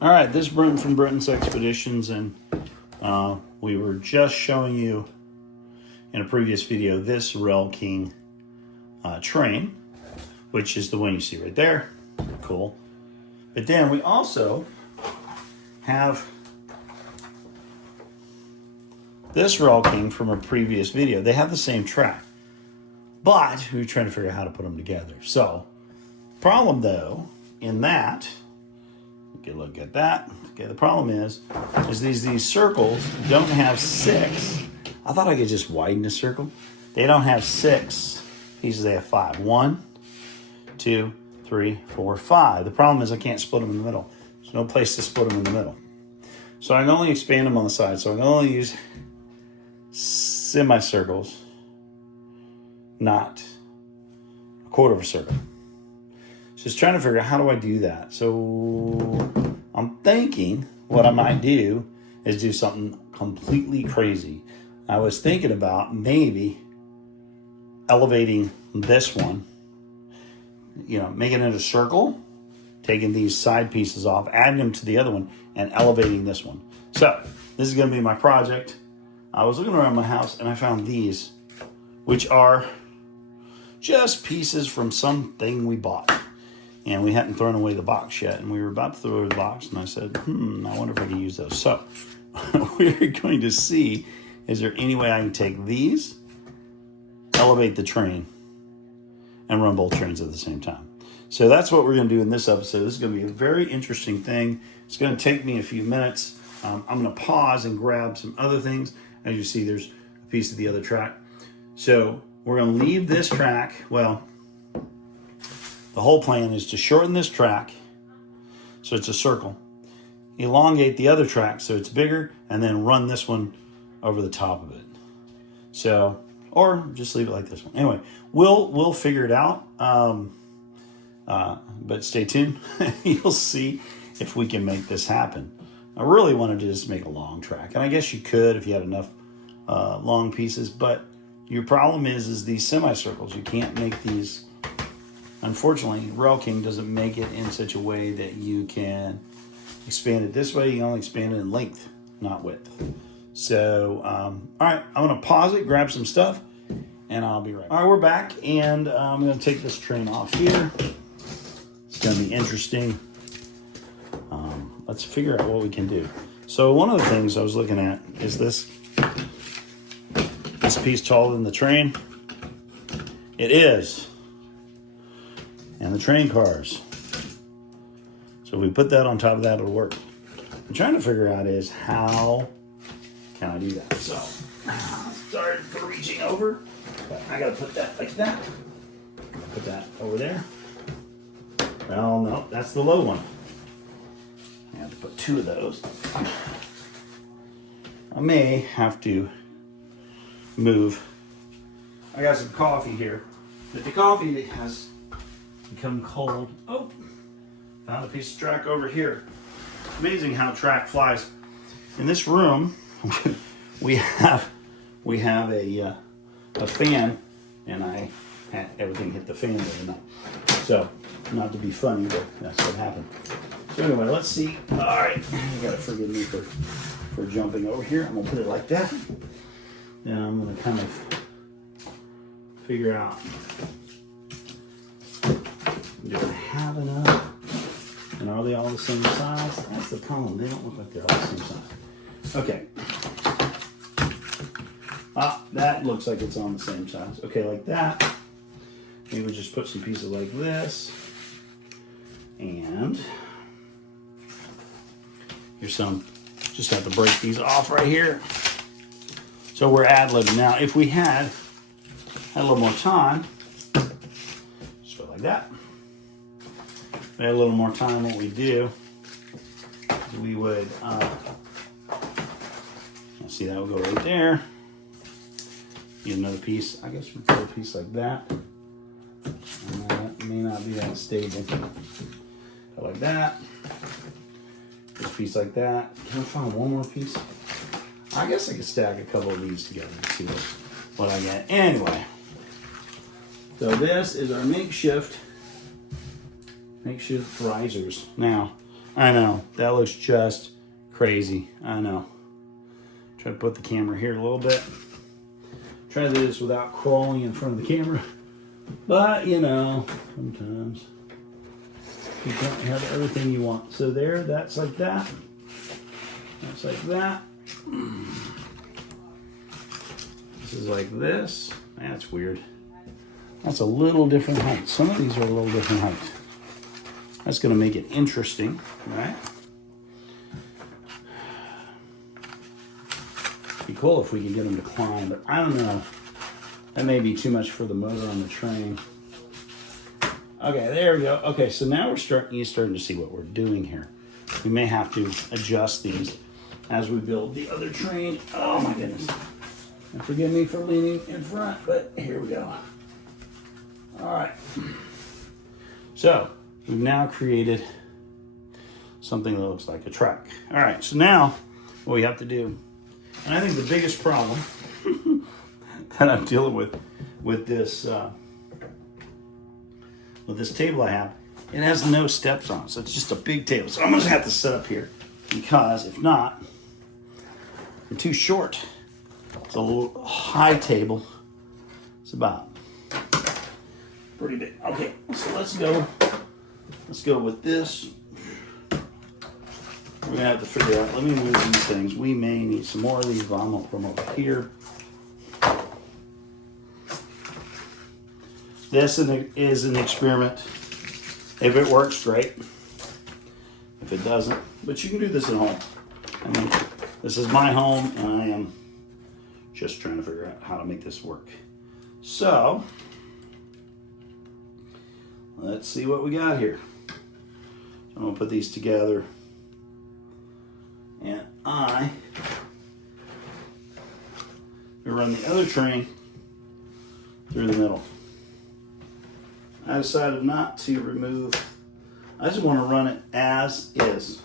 All right, this is Brenton from Brenton's Expeditions, and we were just showing you in a previous video this Rail King train, which is the one you see right there. Cool. But then we also have this Rail King from a previous video. They have the same track, but we were trying to figure out how to put them together. So, problem though, in that, get a look at that. Okay, the problem is these circles don't have 6. I thought I could just widen a circle. They don't have 6 pieces, they have 5. 1, 2, 3, 4, 5. The problem is I can't split them in the middle. There's no place to split them in the middle. So I can only expand them on the side. So I can only use semicircles, not a quarter of a circle. Just trying to figure out how do I do that. So I'm thinking what I might do is do something completely crazy. I was thinking about maybe elevating this one, making it a circle, taking these side pieces off, adding them to the other one, and elevating this one. So this is going to be my project. I was looking around my house and I found these, which are just pieces from something we bought. And we hadn't thrown away the box yet. And we were about to throw away the box. And I said, I wonder if I can use those. So we're going to see, is there any way I can take these, elevate the train, and run both trains at the same time. So that's what we're going to do in this episode. This is going to be a very interesting thing. It's going to take me a few minutes. I'm going to pause and grab some other things. As you see, there's a piece of the other track. So we're going to leave this track. Well, the whole plan is to shorten this track so it's a circle, elongate the other track so it's bigger, and then run this one over the top of it. So, or just leave it like this one. Anyway, we'll figure it out. But stay tuned. You'll see if we can make this happen. I really wanted to just make a long track, and I guess you could if you had enough long pieces, but your problem is these semicircles. You can't make these. Unfortunately, Rail King doesn't make it in such a way that you can expand it this way. You can only expand it in length, not width. So, all right, I'm going to pause it, grab some stuff, and I'll be right back. All right, we're back, and I'm going to take this train off here. It's going to be interesting. Let's figure out what we can do. So one of the things I was looking at is this piece taller than the train. It is. And the train cars. So we put that on top of that, it'll work. I'm trying to figure out is how can I do that? So, sorry for reaching over, but I gotta put that like that. Put that over there. Well, no, that's the low one. I have to put 2 of those. I may have to move. I got some coffee here, but the coffee has become cold. Oh, found a piece of track over here. Amazing how track flies. In this room, we have a fan, and I had everything hit the fan the other night. So, not to be funny, but that's what happened. So anyway, let's see. All right, you gotta forgive me for jumping over here. I'm gonna put it like that. Then I'm gonna kind of figure out. Do I have enough? And are they all the same size? That's the problem. They don't look like they're all the same size. Okay. That looks like it's on the same size. Okay, like that. Maybe we'll just put some pieces like this. And here's some. Just have to break these off right here. So we're ad-libbing. Now, if we had a little more time, just go like that. If we had a little more time, what we do is we would, see that will go right there. Get another piece. I guess we put a piece like that. And that may not be that stable. Go like that. This piece like that. Can I find one more piece? I guess I could stack a couple of these together and see what I get. Anyway, so this is our makeshift risers. Now, I know, that looks just crazy. I know. Try to put the camera here a little bit. Try to do this without crawling in front of the camera. But, you know, sometimes you can't have everything you want. So there, that's like that. That's like that. This is like this. That's weird. That's a little different height. Some of these are a little different height. That's going to make it interesting, right? Be cool if we could get them to climb, but I don't know. That may be too much for the motor on the train. Okay, there we go. Okay, so now you're starting to see what we're doing here. We may have to adjust these as we build the other train. Oh my goodness. And forgive me for leaning in front, but here we go. All right. So we've now created something that looks like a track. All right, so now what we have to do, and I think the biggest problem that I'm dealing with this table I have, it has no steps on it, so it's just a big table. So I'm gonna have to set up here, because if not, I'm too short. It's a little high table. It's about pretty big. Okay, so let's go with this. We're gonna have to figure out, let me move these things. We may need some more of these, but I'm gonna put them over here. This is an experiment. If it works, great. If it doesn't, but you can do this at home. I mean, this is my home, and I am just trying to figure out how to make this work. So, let's see what we got here. I'm gonna put these together, and I will run the other train through the middle. I decided not to remove, I just want to run it as is.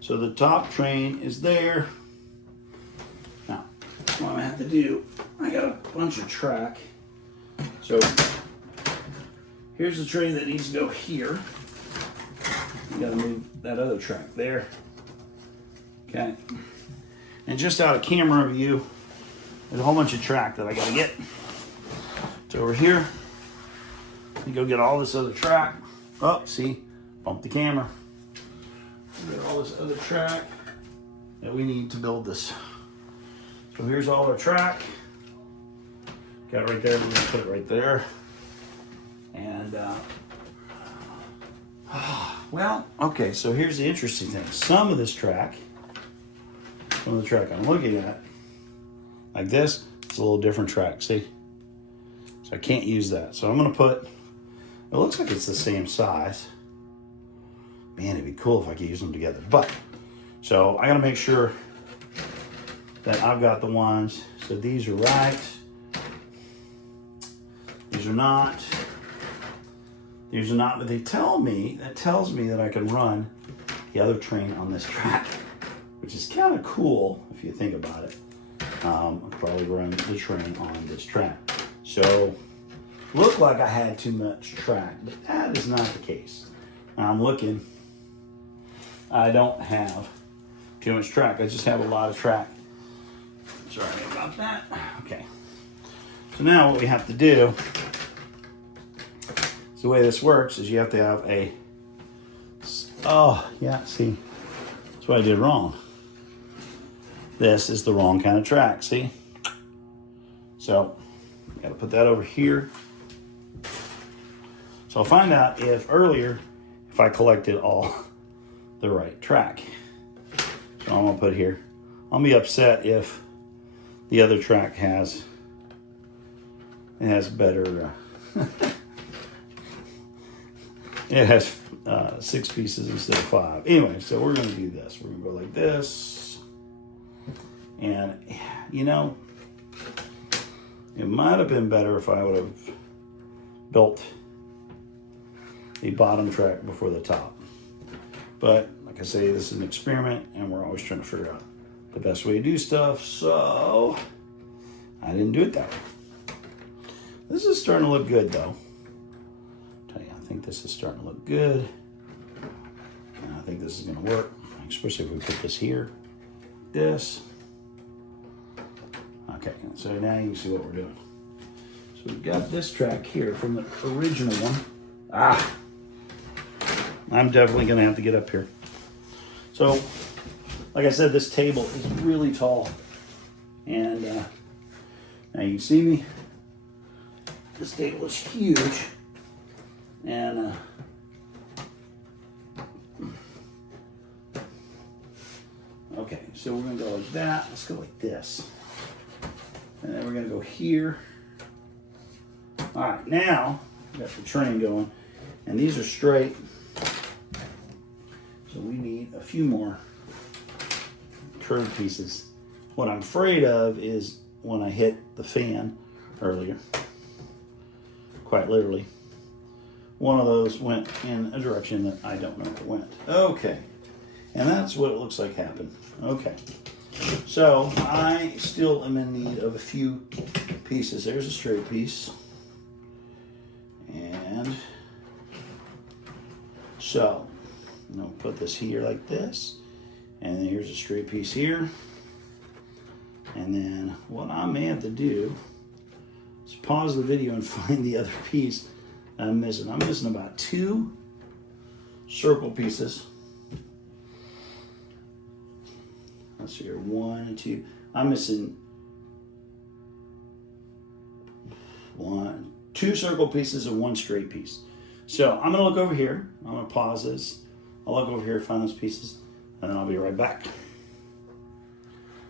So the top train is there. Now, what I'm gonna have to do, I got a bunch of track. So here's the train that needs to go here. You gotta move that other track there. Okay. And just out of camera view, there's a whole bunch of track that I gotta get. It's over here. You go get all this other track. Oh, see, bump the camera. Get all this other track that we need to build this. So here's all our track. Got it right there. We're gonna put it right there. And well, okay. So here's the interesting thing. Some of the track I'm looking at, like this, it's a little different track. See, so I can't use that. So I'm gonna put. It looks like it's the same size. Man, it'd be cool if I could use them together. But, so I gotta make sure that I've got the ones. So these are right. These are not. These are not, but that tells me that I can run the other train on this track, which is kind of cool if you think about it. I'll probably run the train on this track. So, looked like I had too much track, but that is not the case. I'm looking. I don't have too much track. I just have a lot of track. Sorry about that. Okay. So now what we have to do, so the way this works is you have to have a, oh yeah, see, that's what I did wrong. This is the wrong kind of track, see? So, got to put that over here. So I'll find out if I collected all the right track. So I'm gonna put here. I'll be upset if the other track has better. It has 6 pieces instead of 5. Anyway, so we're gonna do this. We're gonna go like this, and you know, it might have been better if I would have built the bottom track before the top. But like I say, this is an experiment, and we're always trying to figure out the best way to do stuff. So I didn't do it that way. This is starting to look good, though. I think this is starting to look good. And I think this is gonna work, especially if we put this here, this. Okay, so now you can see what we're doing. So we've got this track here from the original one. I'm definitely gonna have to get up here. So, like I said, this table is really tall. And now you can see me. This table is huge. And okay, so we're gonna go like that. Let's go like this. And then we're gonna go here. All right, now we got the train going, and these are straight. So we need a few more curved pieces. What I'm afraid of is when I hit the fan earlier, quite literally, one of those went in a direction that I don't know where it went. Okay, and that's what it looks like happened. Okay, so I still am in need of a few pieces. There's a straight piece. And so I'm gonna put this here like this, and then here's a straight piece here. And then what I may have to do is pause the video and find the other piece I'm missing. I'm missing about 2 circle pieces. Let's see here, 1 and 2. I'm missing 2 circle pieces and 1 straight piece. So I'm gonna look over here. I'm gonna pause this. I'll look over here, find those pieces, and then I'll be right back.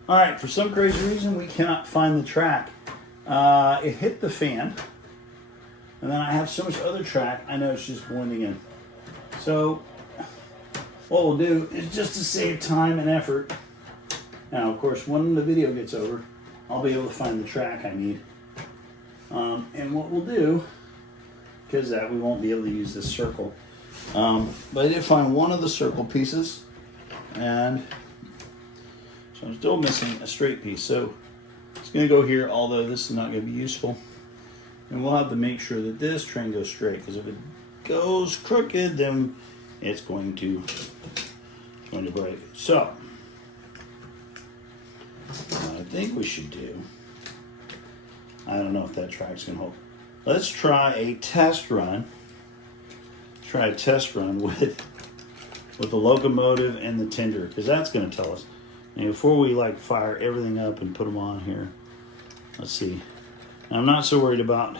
All right, for some crazy reason, we cannot find the track. It hit the fan, and then I have so much other track, I know it's just blending in. So what we'll do is, just to save time and effort, now of course when the video gets over, I'll be able to find the track I need. And what we'll do, because that we won't be able to use this circle, but I did find one of the circle pieces, and so I'm still missing a straight piece. So it's going to go here, although this is not going to be useful. And we'll have to make sure that this train goes straight, because if it goes crooked, then it's going to break. So what I think we should do, I don't know if that track's going to hold. Let's try a test run. Try a test run with the locomotive and the tender, because that's going to tell us. And before we like fire everything up and put them on here, let's see. Now, I'm not so worried about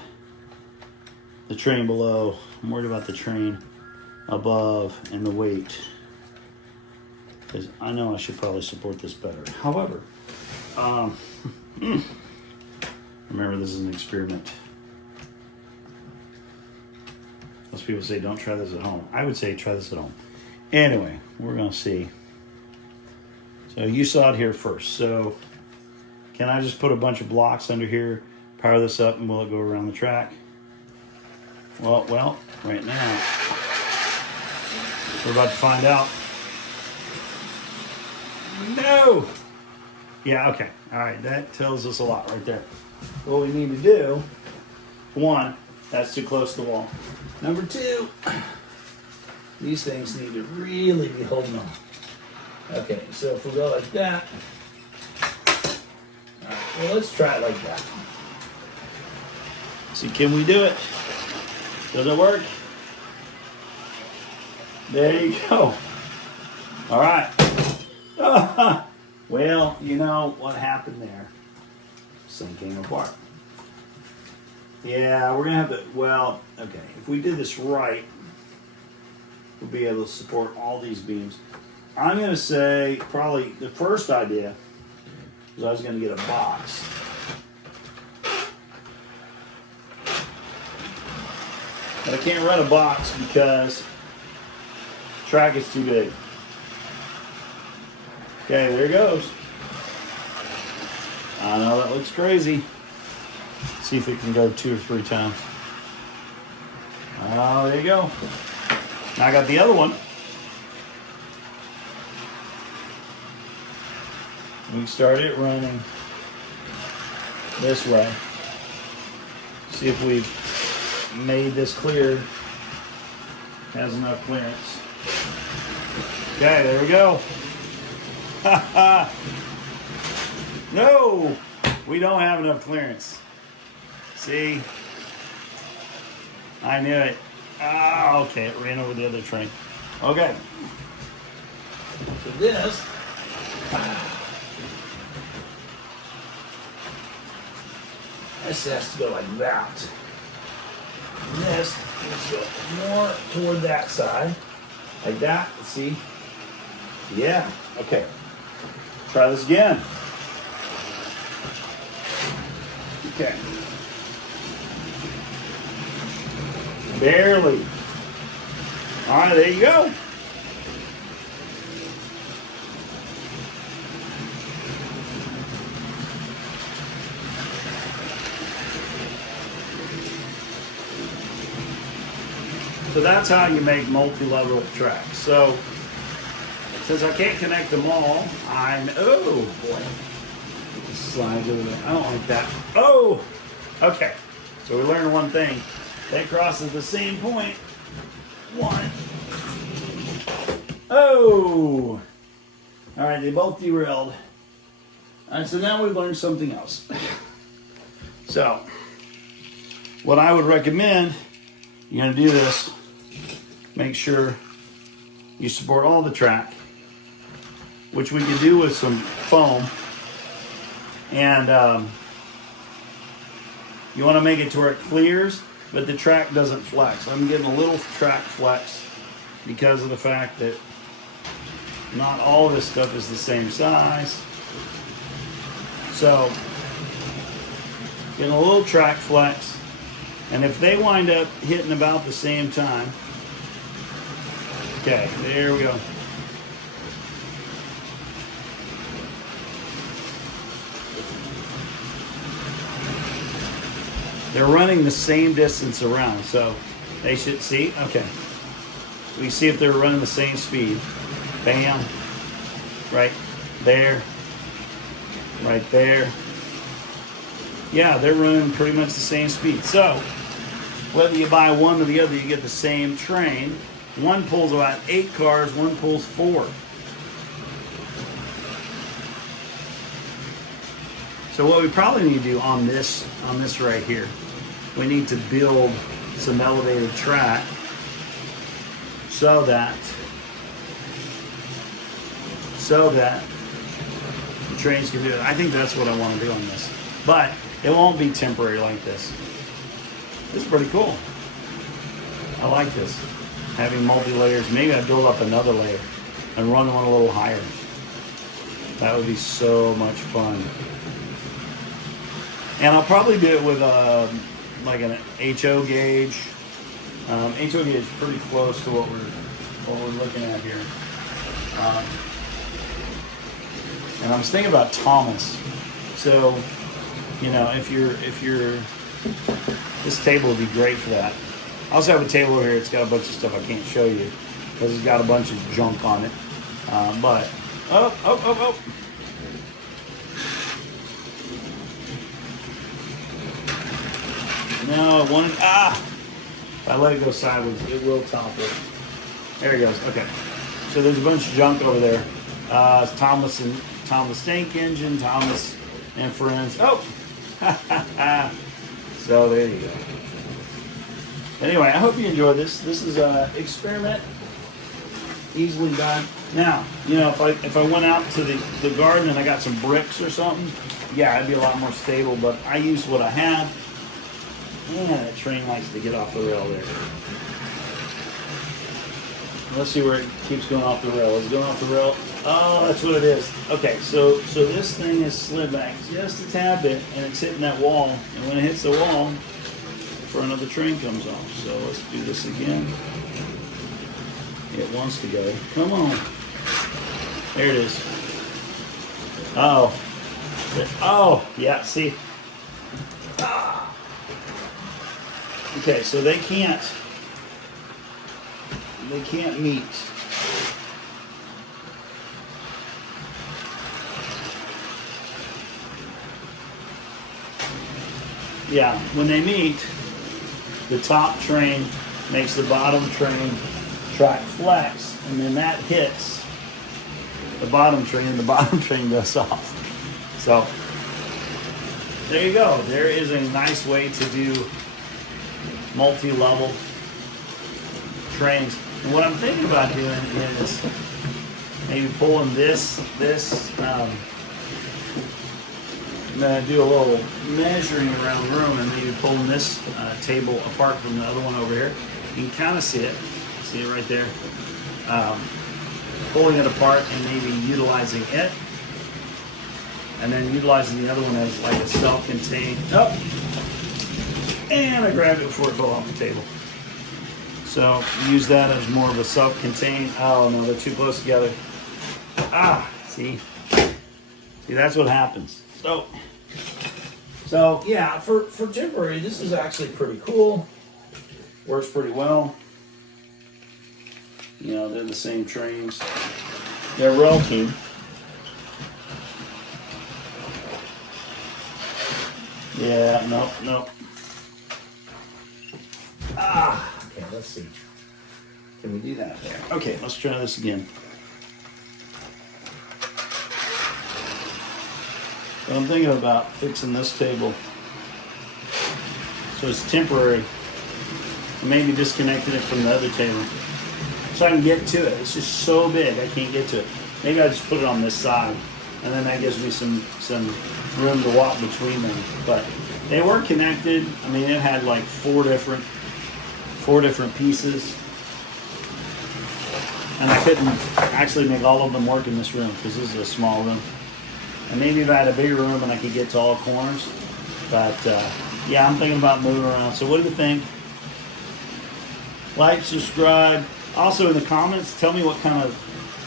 the train below. I'm worried about the train above and the weight, because I know I should probably support this better. However, remember, this is an experiment. Most people say don't try this at home. I would say try this at home. Anyway, we're going to see. So you saw it here first. So can I just put a bunch of blocks under here, power this up, and will it go around the track? Well, right now, we're about to find out. No! Yeah, okay. All right, that tells us a lot right there. What we need to do, 1, that's too close to the wall. Number 2, these things need to really be holding on. Okay, so if we go like that, all right, well, let's try it like that. See, can we do it? Does it work? There you go. All right. Well, you know what happened there. This thing came apart. Yeah, we're going to have to, well, okay, if we did this right, we'll be able to support all these beams. I'm going to say probably the first idea was I was going to get a box. But I can't run a box because the track is too big. Okay, there it goes. I know that looks crazy. See if it can go 2 or 3 times. Oh, there you go. Now I got the other one. We start it running this way. See if we've made this clear. Has enough clearance. Okay, there we go. No, we don't have enough clearance. See? I knew it. Ah, okay, it ran over the other train. Okay. So this. This has to go like that. And this needs to go more toward that side. Like that. Let's see. Yeah. Okay. Try this again. Okay. Barely. All right, there you go. So that's how you make multi-level tracks. So since I can't connect them all, oh boy, it slides over there. I don't like that. Oh, okay. So we learned one thing. That crosses the same point. One. Oh. All right, they both derailed. All right, so now we've learned something else. So, what I would recommend, you're gonna do this, make sure you support all the track, which we can do with some foam. And you wanna make it to where it clears, but the track doesn't flex. I'm getting a little track flex because of the fact that not all this stuff is the same size. So, getting a little track flex. And if they wind up hitting about the same time, okay, there we go. They're running the same distance around, so they should see, okay. We see if they're running the same speed. Bam, right there, right there. Yeah, they're running pretty much the same speed. So, whether you buy one or the other, you get the same train. One pulls about 8 cars, one pulls 4. So what we probably need to do on this right here, we need to build some elevated track so that the trains can do it. I think that's what I want to do on this. But it won't be temporary like this. This is pretty cool. I like this. Having multi-layers. Maybe I build up another layer and run one a little higher. That would be so much fun. And I'll probably do it with like an HO gauge. HO gauge is pretty close to what we're looking at here. And I was thinking about Thomas. So, you know, if you're this table would be great for that. I also have a table over here. It's got a bunch of stuff I can't show you because it's got a bunch of junk on it. But oh. No, it wanted, if I let it go sideways, it will topple. There it goes, okay. So there's a bunch of junk over there. Thomas Tank Engine, Thomas and Friends. Oh, so there you go. Anyway, I hope you enjoyed this. This is an experiment, easily done. Now, you know, if I went out to the garden and I got some bricks or something, yeah, it'd be a lot more stable, but I used what I had. Yeah, that train likes to get off the rail there. Let's see where it keeps going off the rail. Is it going off the rail? Oh, that's what it is. Okay, so this thing is slid back just a tad bit, and it's hitting that wall. And when it hits the wall, the front of the train comes off. So let's do this again. It wants to go. Come on. There it is. Oh. Oh, yeah, see. Okay, so they can't meet. Yeah, when they meet, the top train makes the bottom train track flex, and then that hits the bottom train, and the bottom train goes off. So there you go. There is a nice way to do multi-level trains. And what I'm thinking about doing is maybe pulling this. I'm going to do a little measuring around the room and maybe pulling this table apart from the other one over here. You can kind of see it. See it right there. Pulling it apart and maybe utilizing it. And then utilizing the other one as like a self-contained. Oh! And I grabbed it before it fell off the table. So use that as more of a self-contained. Oh no, they're too close together. Ah, see? See, that's what happens. So yeah, for temporary, this is actually pretty cool. Works pretty well. You know, they're the same trains. They're Relking. Yeah, nope. Ah, okay, let's see. Can we do that there? Okay, let's try this again. So I'm thinking about fixing this table so it's temporary. Maybe disconnecting it from the other table so I can get to it. It's just so big I can't get to it. Maybe I just put it on this side, and then that gives me some room to walk between them. But they were connected. I mean, it had like four different pieces, and I couldn't actually make all of them work in this room because this is a small room. And maybe if I had a bigger room and I could get to all corners. But yeah, I'm thinking about moving around. So what do you think? Like, subscribe. Also in the comments, tell me what kind of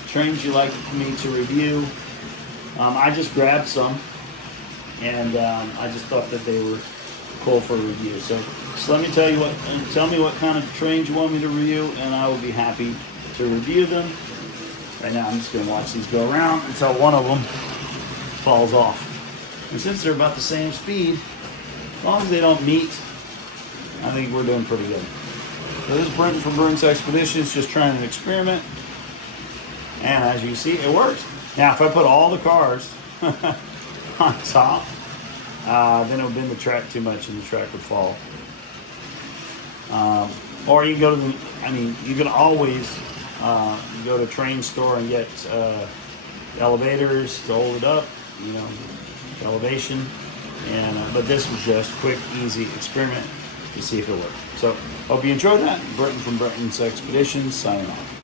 trains you like me to review. I just grabbed some, and I just thought that they were cool for a review. So just let me tell me what kind of trains you want me to review, and I will be happy to review them. Right now, I'm just going to watch these go around until one of them falls off. And since they're about the same speed, as long as they don't meet, I think we're doing pretty good. So this is Brenton from Brent's Expeditions, just trying an experiment. And as you see, it works. Now, if I put all the cars on top, then it would bend the track too much and the track would fall. Or you can go to you can always go to Train Store and get elevators to hold it up, you know, elevation. And but this was just a quick, easy experiment to see if it worked. So hope you enjoyed that. Brenton from Brenton's Expeditions, signing off.